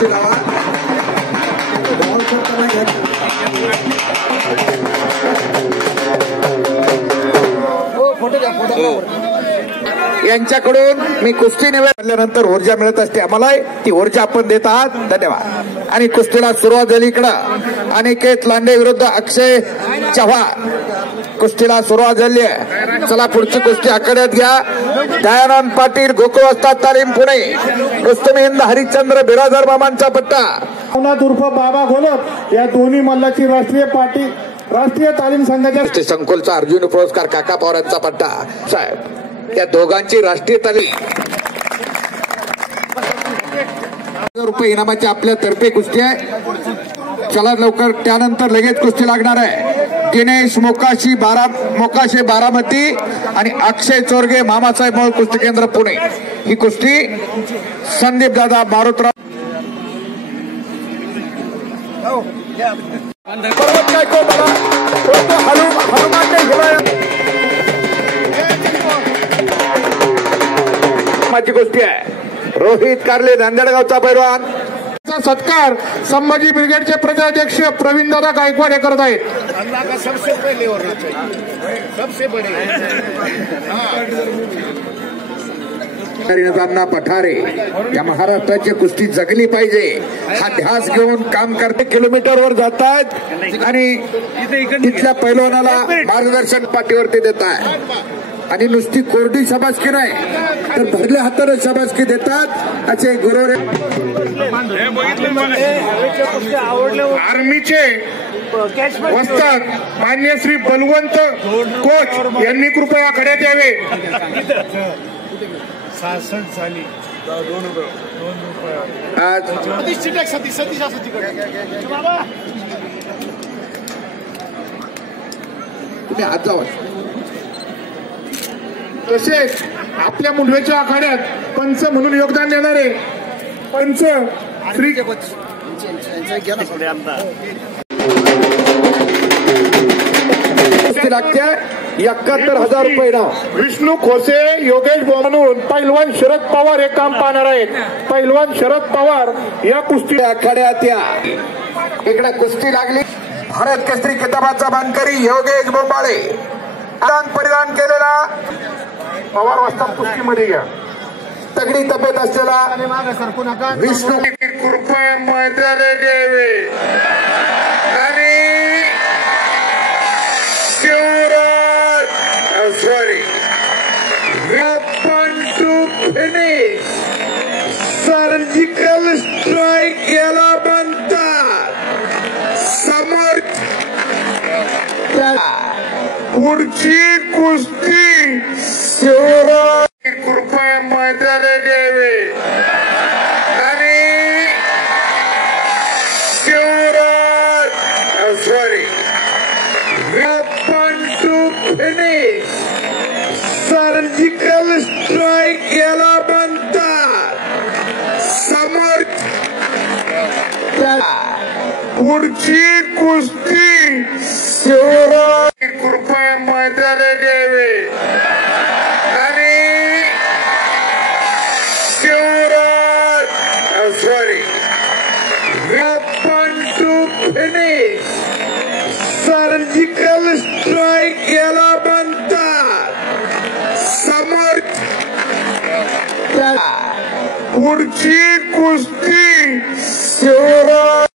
हो. यांच्याकडून मी कुस्ती निवडल्यानंतर ऊर्जा मिळत असते आम्हाला ती ऊर्जा आपण देत आहात धन्यवाद. आणि कुस्तीला सुरुवात झाली इकडं. अनिकेत लांडे विरुद्ध अक्षय चव्हाण. कुस्तीला सुरुवात झाली आहे. चला पुढची कुस्ती आकड्यात घ्या. दयानंद पाटील गोकुळ वस्ताद तालीम पुणे. रुस्तमेंद हरिश्चंद्र बिराजर मामांचा पट्टा. नवनाथ उर्फ बाबा घोलप या दोन्ही मल्लाची राष्ट्रीय पार्टी राष्ट्रीय तालीम संघाच्या संकुलचा अर्जुन पुरस्कार काका पवार यांचा पट्टा. साहेब या दोघांची राष्ट्रीय तालीम. रुपये इनामाची आपल्या तर्फे कुस्ती आहे. चला लवकर त्यानंतर लगेच कुस्ती लागणार आहे. दिनेश मोकाशी बारा मोकाशे बारामती आणि अक्षय चोरगे मामासाहेब मोहोळ कुस्ती केंद्र पुणे. ही कुस्ती संदीप दादा मारुतराव माझी गोष्टी आहे. रोहित कारले नांदेडगावचा पैलवान. सत्कार संभाजी ब्रिगेडचे प्रदेशाध्यक्ष प्रवीण दादा गायकवाड हे करत आहेत. अल्लाह का सबसे पहले होना चाहिए सबसे बड़े अण्णा पठारे या महाराष्ट्राची कुस्ती जगली पाहिजे. हा ध्यास घेऊन काम करते. किलोमीटरवर जातात आणि तिथल्या पैलवानाला मार्गदर्शन पाठीवरती देत आहे आणि नुसती कोरडी शाबासकी नाही तर भरल्या हाताने शाबासकी देतात. असे गुरु आर्मीचे वस्ताद मान्य श्री बलवंत कोच यांनी कृपया खड्यात यावे. सासष्ट झाली आज तुम्ही हात तसेच आपल्या मुंडव्याच्या आखाड्यात पंच म्हणून योगदान देणारे पंच श्री एकाहत्तर हजार रुपये नाव विष्णू खोसे योगेश म्हणून पैलवान शरद पवार हे काम पाहणार आहेत. पैलवान शरद पवार या कुस्ती आखाड्यात या. इकडे कुस्ती लागली. भारत केसरी किताबाचा मानकरी योगेश बोंबाळे. पवार वाजता कुस्तीमध्ये घ्या तगडी तब्येत असलेला विष्णू कृपया मैदाने द्यावे आणि sorry to finish surgical strike याला म्हणतात. समोर पुढची कुस्ती सर्जिकल स्ट्राईक याला म्हणतात समोर पुढची कुस्ती कृपया मैदाने द्यावे आणि Shivraj sorry weapon to finish surgical Porque cuspi será.